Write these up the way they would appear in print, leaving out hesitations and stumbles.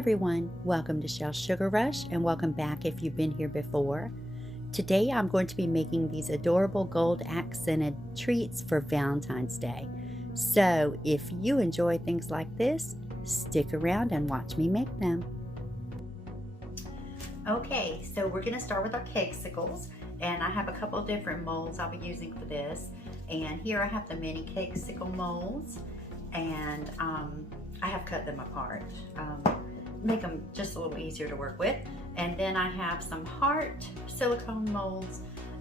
everyone, welcome to Shell's Sugar Rush and welcome back if you've been here before. Today I'm going to be making these adorable gold accented treats for Valentine's Day. So if you enjoy things like this, stick around and watch me make them. Okay, so we're going to start with our Cakesicles, and I have a couple different molds I'll be using for this. And here I have the mini Cakesicle molds, and I have cut them apart, make them just a little easier to work with. And then I have some Heart Silicone molds,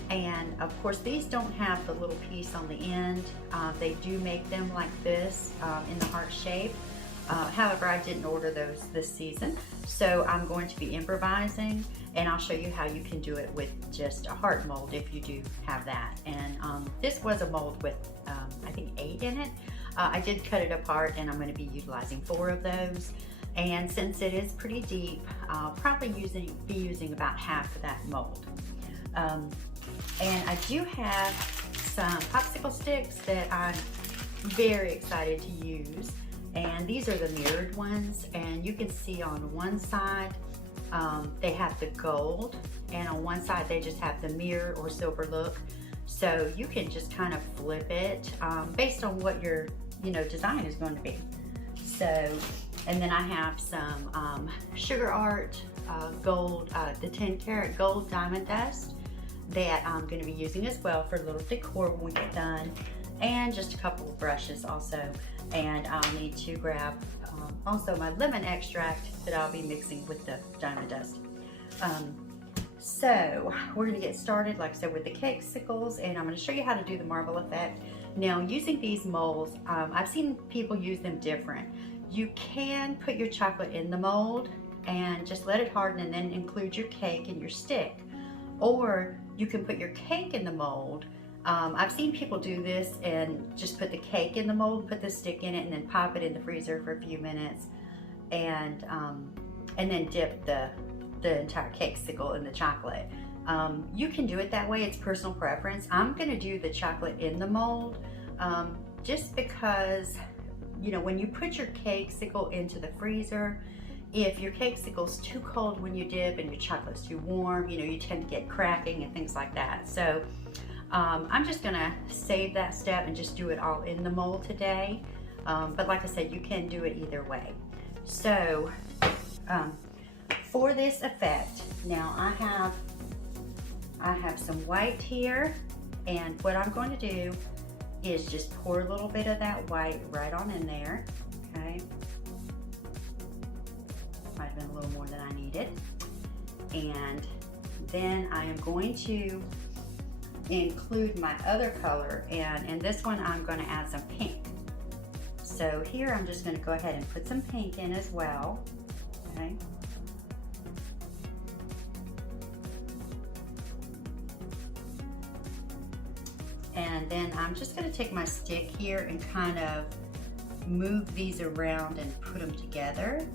and of course these don't have the little piece on the end. They do make them like this in the heart shape. However, I didn't order those this season, so I'm going to be improvising, and I'll show you how you can do it with just a heart mold if you do have that. And this was a mold with I think 8 in it. I did cut it apart, and I'm going to be utilizing 4 of those. And since it is pretty deep, I'll probably be using about half of that mold. And I do have some popsicle sticks that I'm very excited to use. And these are the mirrored ones, and you can see on one side they have the gold, and on one side they just have the mirror or silver look. So you can just kind of flip it based on what your design is going to be. So, and then I have some Sugar Art gold, the 10 karat gold diamond dust that I'm going to be using as well for a little decor when we get done, and just a couple of brushes also. And I'll need to grab also my lemon extract that I'll be mixing with the diamond dust. So we're going to get started, like I said, with the Cakesicles, and I'm going to show you how to do the marble effect. Now, using these molds, I've seen people use them different. You can put your chocolate in the mold and just let it harden and then include your cake and your stick. Or you can put your cake in the mold. I've seen people do this and just put the cake in the mold, put the stick in it, and then pop it in the freezer for a few minutes, and then dip the entire Cakesicle in the chocolate. You can do it that way, it's personal preference. I'm going to do the chocolate in the mold just because, when you put your Cakesicle into the freezer, if your Cakesicle's too cold when you dip and your chocolate's too warm, you tend to get cracking and things like that. So I'm just gonna save that step and just do it all in the mold today. But like I said, you can do it either way. So for this effect, now I have some white here, and what I'm going to do is just pour a little bit of that white right on in there, okay? Might have been a little more than I needed. And then I am going to include my other color, and this one I'm going to add some pink. So here I'm just going to go ahead and put some pink in as well, okay? And then I'm just going to take my stick here and kind of move these around and put them together.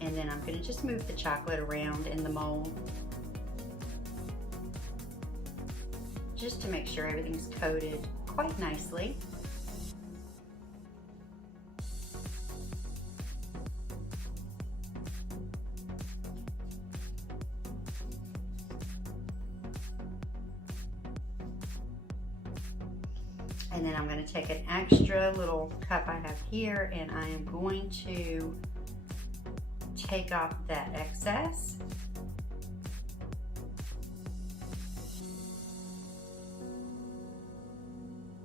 And then I'm going to just move the chocolate around in the mold just to make sure everything's coated quite nicely. And then I'm going to take an extra little cup I have here, and I am going to take off that excess.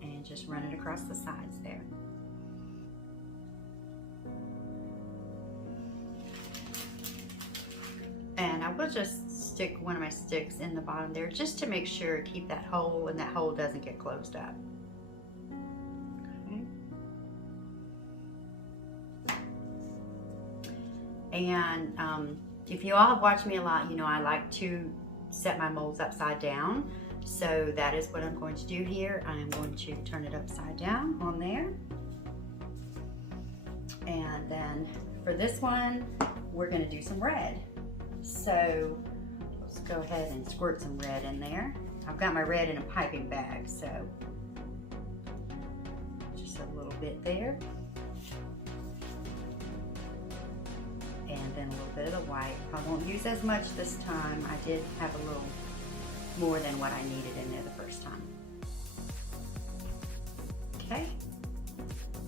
And just run it across the sides there. And I will just stick one of my sticks in the bottom there just to make sure, keep that hole, and that hole doesn't get closed up. And if you all have watched me a lot, I like to set my molds upside down. So that is what I'm going to do here. I am going to turn it upside down on there. And then for this one, we're going to do some red. So let's go ahead and squirt some red in there. I've got my red in a piping bag, so just a little bit there. And then a little bit of the white. I won't use as much this time. I did have a little more than what I needed in there the first time. Okay,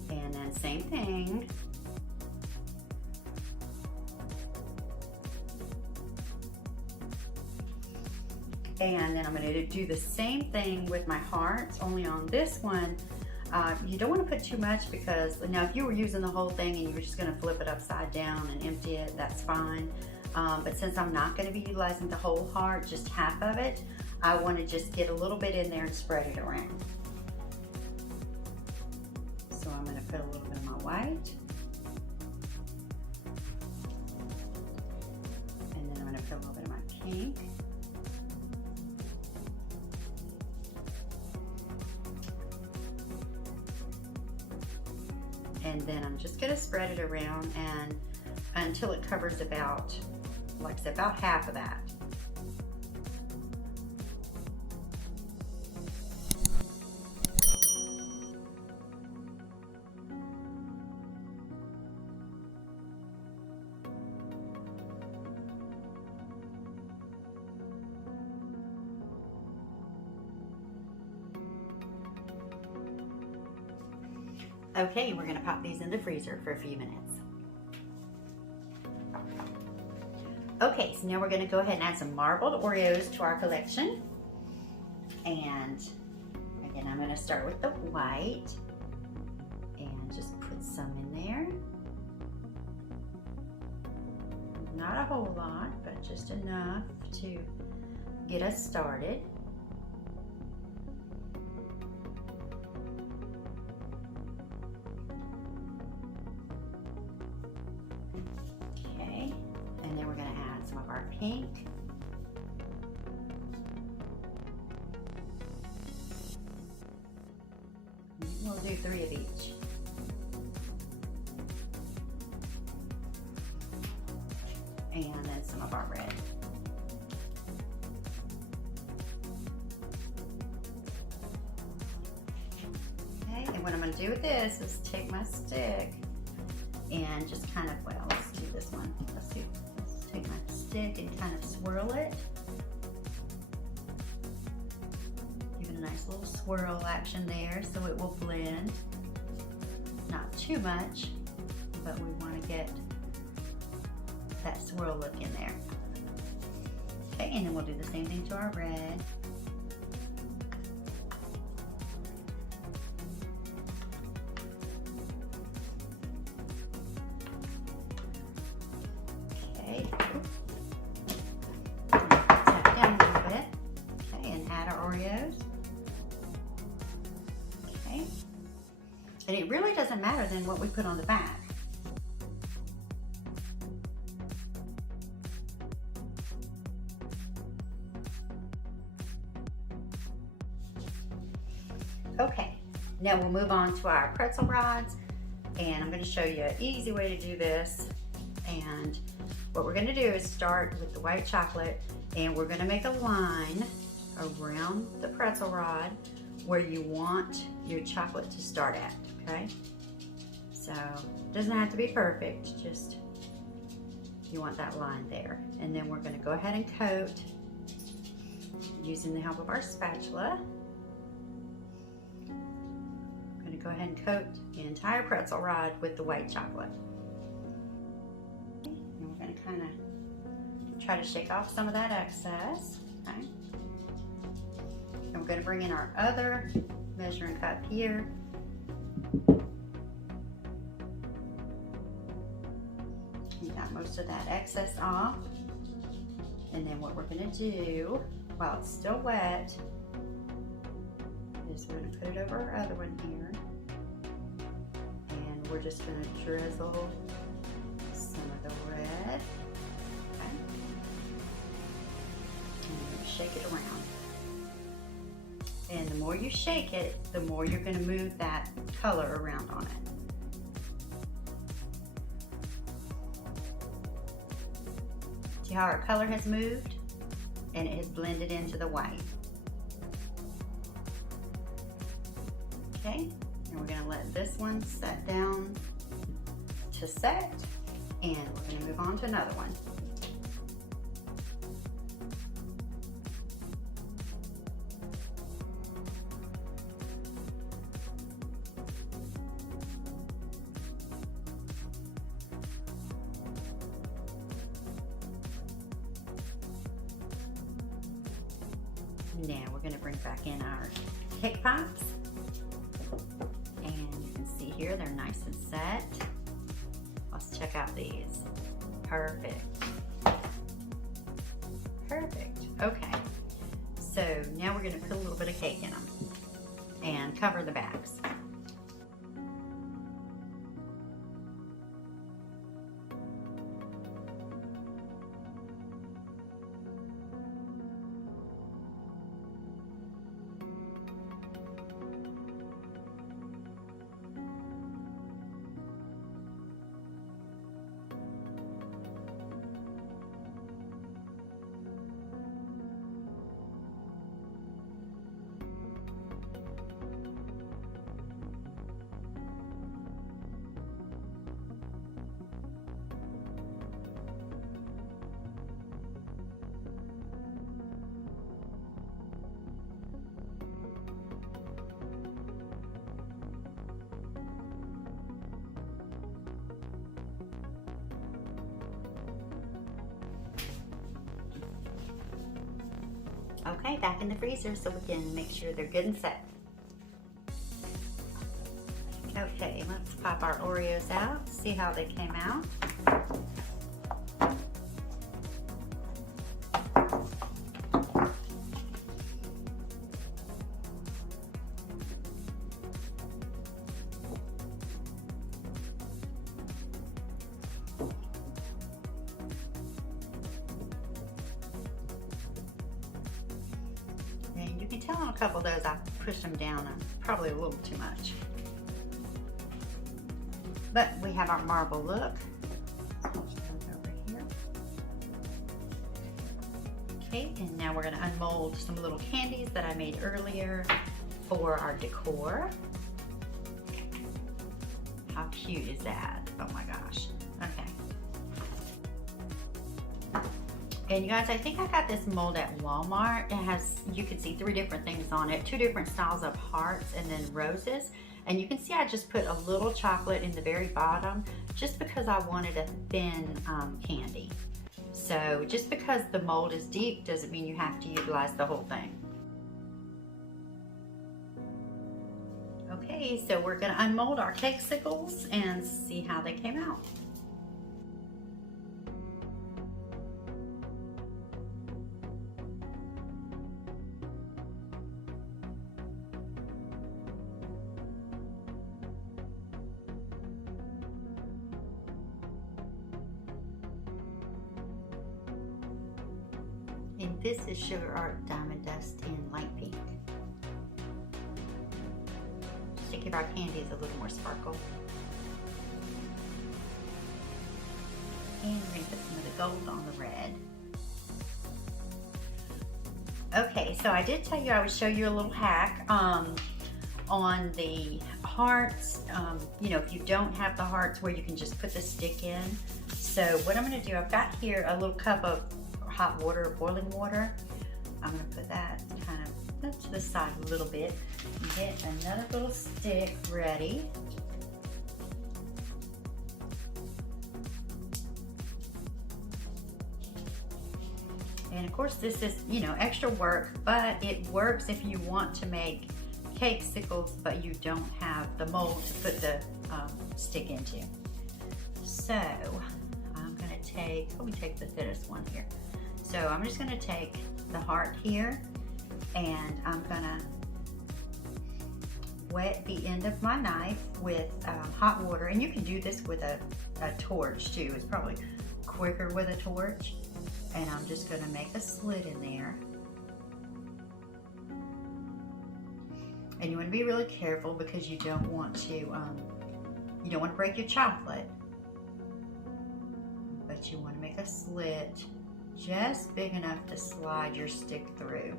and then same thing. And then I'm going to do the same thing with my hearts, only on this one, you don't want to put too much, because now if you were using the whole thing and you were just going to flip it upside down and empty it, that's fine. But since I'm not going to be utilizing the whole heart, just half of it, I want to just get a little bit in there and spread it around. So I'm going to put a little bit of my white. And then I'm going to put a little bit of my pink. And then I'm just going to spread it around and until it covers about, like I said, about half of that. Okay, we're going to pop these in the freezer for a few minutes. Okay, so now we're going to go ahead and add some marbled Oreos to our collection. And again, I'm going to start with the white and just put some in there. Not a whole lot, but just enough to get us started. Pink. We'll do 3 of each. And then some of our red. Okay, and what I'm going to do with this is take my stick and just kind of, well, let's do this one. Let's take my stick and kind of swirl it. Give it a nice little swirl action there so it will blend. Not too much, but we want to get that swirl look in there. Okay, and then we'll do the same thing to our red. Oreos. Okay. And it really doesn't matter then what we put on the back. Okay, now we'll move on to our pretzel rods, and I'm going to show you an easy way to do this. And what we're going to do is start with the white chocolate, and we're going to make a line around the pretzel rod where you want your chocolate to start at, okay? So it doesn't have to be perfect, just you want that line there. And then we're going to go ahead and coat using the help of our spatula. I'm going to go ahead and coat the entire pretzel rod with the white chocolate. And we're going to kind of try to shake off some of that excess, okay? And we're going to bring in our other measuring cup here. We got most of that excess off. And then what we're going to do, while it's still wet, is we're going to put it over our other one here. And we're just going to drizzle some of the red. Okay. And we're going to shake it around. And the more you shake it, the more you're going to move that color around on it. See how our color has moved and it has blended into the white. Okay, and we're gonna let this one set down to set, and we're gonna move on to another one. Now we're going to bring back in our cake pops, and you can see here they're nice and set. Let's check out these. Perfect. Perfect. Okay, so now we're going to put a little bit of cake in them and cover the backs. Okay, back in the freezer so we can make sure they're good and set. Okay, let's pop our Oreos out, see how they came out. And you can tell on a couple of those I pushed them down probably a little too much. But we have our marble look. Over here. Okay, and now we're going to unmold some little candies that I made earlier for our decor. How cute is that? Oh my gosh. Okay. And you guys, I think I got this mold at Walmart. It has, you can see 3 different things on it, 2 different styles of hearts and then roses. And you can see I just put a little chocolate in the very bottom just because I wanted a thin candy. So just because the mold is deep doesn't mean you have to utilize the whole thing. Okay, so we're gonna unmold our Cakesicles and see how they came out. And this is Sugar Art Diamond Dust in light pink. Just to give our candies a little more sparkle. And we're going to put some of the gold on the red. Okay, so I did tell you I would show you a little hack on the hearts. You know, if you don't have the hearts where you can just put the stick in. So what I'm going to do, I've got here a little cup of hot water, boiling water. I'm going to put that kind of to the side a little bit. Get another little stick ready. And of course this is, you know, extra work, but it works if you want to make Cakesicles, but you don't have the mold to put the stick into. So I'm going to take, let me take the thinnest one here. So I'm just going to take the heart here and I'm going to wet the end of my knife with hot water. And you can do this with a torch too. It's probably quicker with a torch. And I'm just going to make a slit in there. And you want to be really careful because you don't want to break your chocolate. But you want to make a slit just big enough to slide your stick through.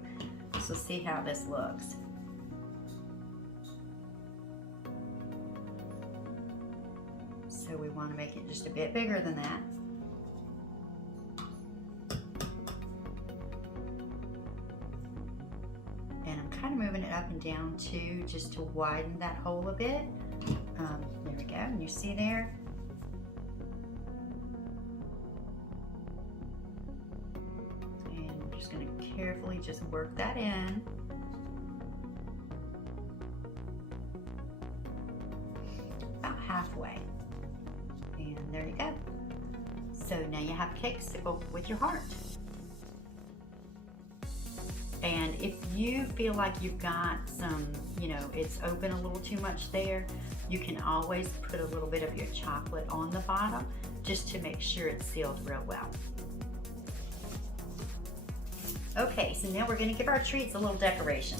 So see how this looks. So we want to make it just a bit bigger than that. And I'm kind of moving it up and down too, just to widen that hole a bit. There we go, and you see there? And I'm just going to carefully just work that in. About halfway. And there you go. So now you have Cakesicle with your heart. And if you feel like you've got some, you know, it's open a little too much there, you can always put a little bit of your chocolate on the bottom just to make sure it's sealed real well. Okay, so now we're going to give our treats a little decoration.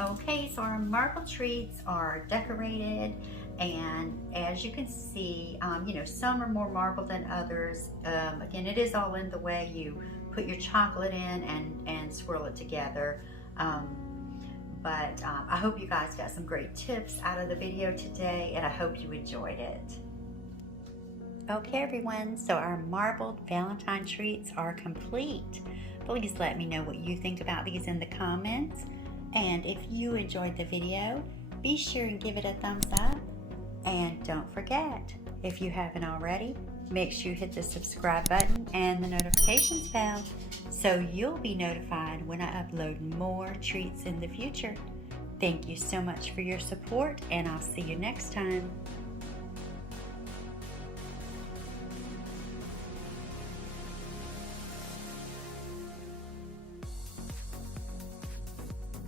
Okay, so our marble treats are decorated, and as you can see, you know, some are more marble than others. Again, it is all in the way you put your chocolate in and swirl it together. But I hope you guys got some great tips out of the video today, and I hope you enjoyed it. Okay, everyone, so our marbled Valentine treats are complete. Please let me know what you think about these in the comments. And if you enjoyed the video, be sure and give it a thumbs up. And don't forget, if you haven't already, make sure you hit the subscribe button and the notifications bell so you'll be notified when I upload more treats in the future. Thank you so much for your support, and I'll see you next time.